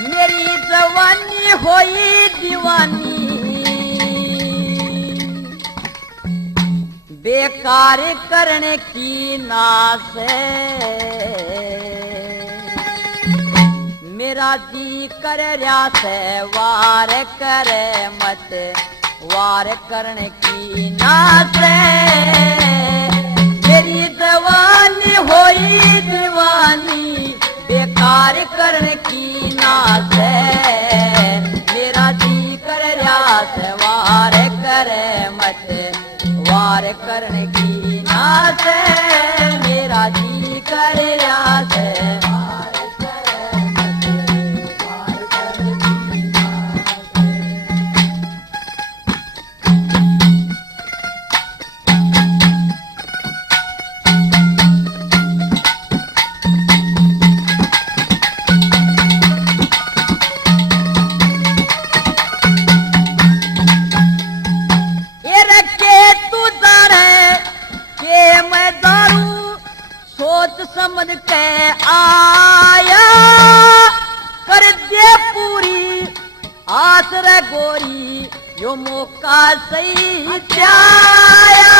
मेरी जवानी होई दीवानी बेकार करने की नास है। मेरा जी कर रहा से वार करे मत वार करने की नास है। मेरी जवानी होई दीवानी बेकार करने की नास है। मेरा जी कर रहा से वार करे मत वार करने की नास है। मेरा जी कर रहा से समझ के आया कर दे पूरी आस रे गोरी यो मौका सही आया।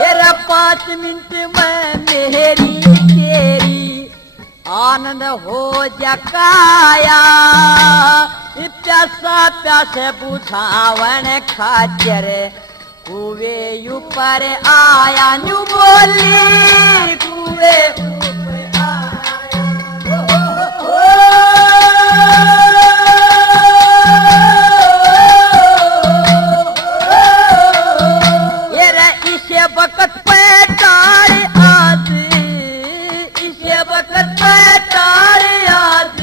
ये 5 मिनट में मेरी तेरी आनंद हो जकाया। प्यासा प्यासे बुझावन खातिर कुए ऊपर आया न्यू बोली कुए ये रे इसे वक्त पे तार आज इसे वक्त पे तार आज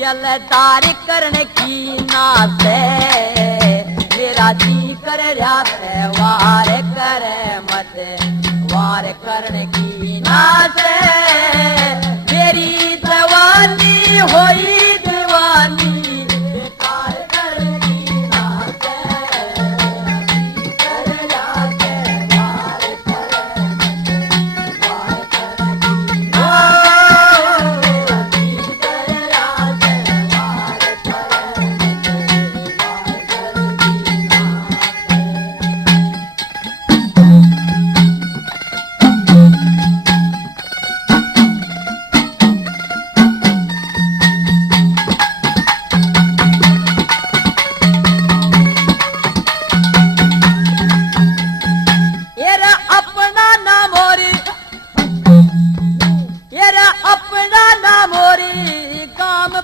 जलदार करने की नास है। मेरा जी कर रहा है वार करे मत वार करने की नास है। मेरी जवानी होई दीवानी बेकार करने की नास है। कर रहा है वार करे मत वार करने की नास है। जी कर रहा है वार करे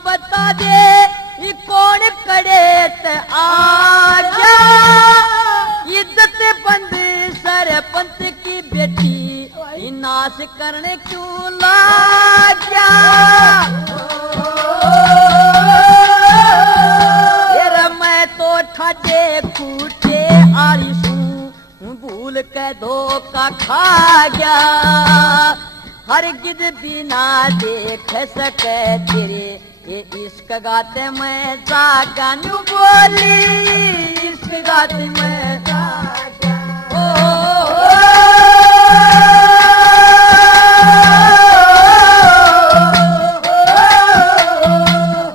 बता दे ये कौन कड़े आ गया। इज्जत बंद सरपंच की बेटी नाश करने क्यों ला गया। मैं तो ठाडे खूटे आरिसू भूल के धोखा खा गया। हर गिद बिना देख सके तेरे ये इश्क गाते मैं जागा न्यू बोली इश्क गाते मैं जागा।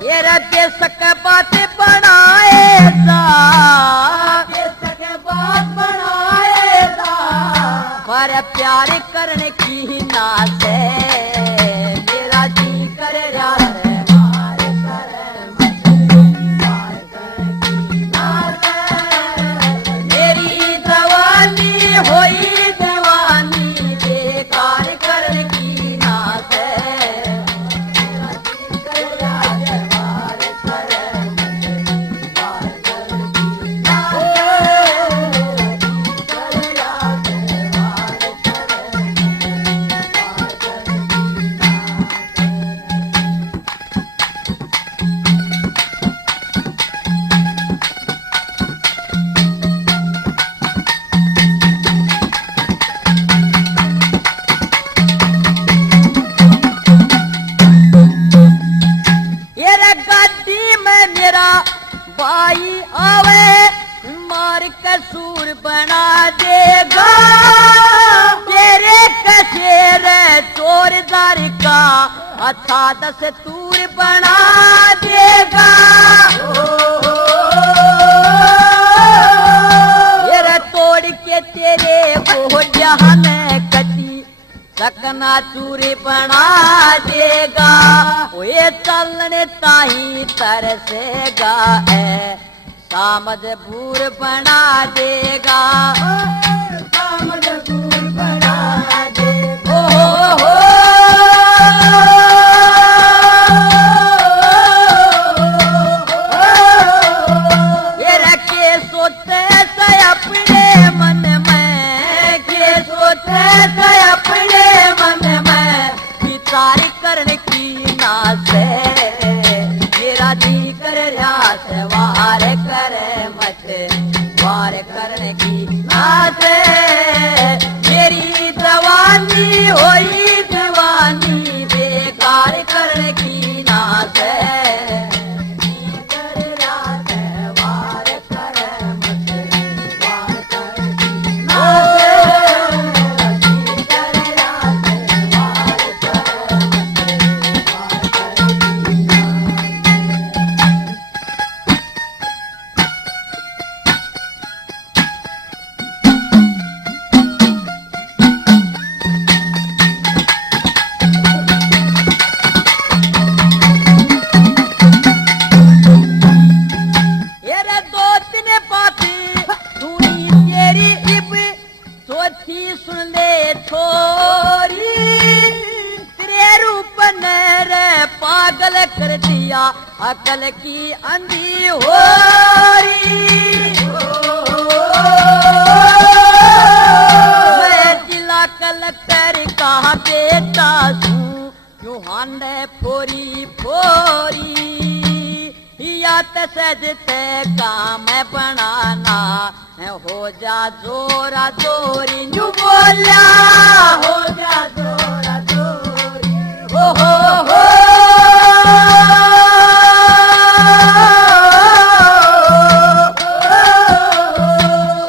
ये रते सक बात बनाए सा सक बात बनाए सा पर प्यार करने की नास है। मेरा जी कर रहा है होई दीवानी बेकार करने की नास है। भाई आवे मार कसूर बना देगा तेरे कसेरे चोरदार का अच्छा दस्तूर बना देगा। ये तोड़ के तेरे को जहान कटी सकना चूर बना देगा। वो ये चलने ताही तरसेगा है मजबूर बना देगा। मजबूर बना देगा। हो ये रखे सोते से अपने मन में, के सोते से अपने मन में विचार करने की ना से मेरा जी कर रास वार करे मत वार करने की नाच। मेरी जवानी होई जवानी बेकार करने की नाच। कर रास वार करे मत वार करने की नाच। कर रास वार करे मत वार करने की नाच। सुन ले छोरी तेरे रूप ने रे पागल कर दिया अकल की अंधी होरी। मैं जिला कलेक्टर का बेटा हूँ क्यों हांडे फोरी फोरी या तसजते काम बनाना हो जा जोरा जोरी न्यू बोला हो जा जोरा जोरी। हो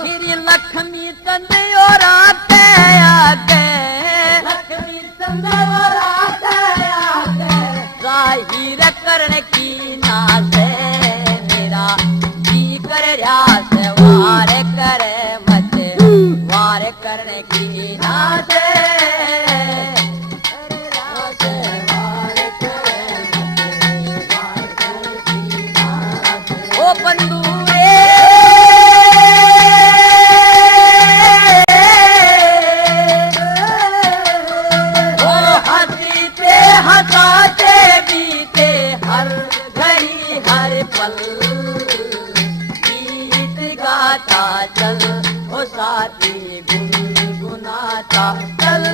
श्री लक्ष्मी चंद और आते आगे, लक्ष्मी चंद और आते आगे जाहिर करने की नाज मेरा जी कर रास वार करे मत वार करने की नाज। रास वार करे मत वार करने की नाज। ओ बंधु हंसीते हंसाते बीते हर घड़ी हर पल गीत गाता चल ओ साथी गुनगुनाता चल।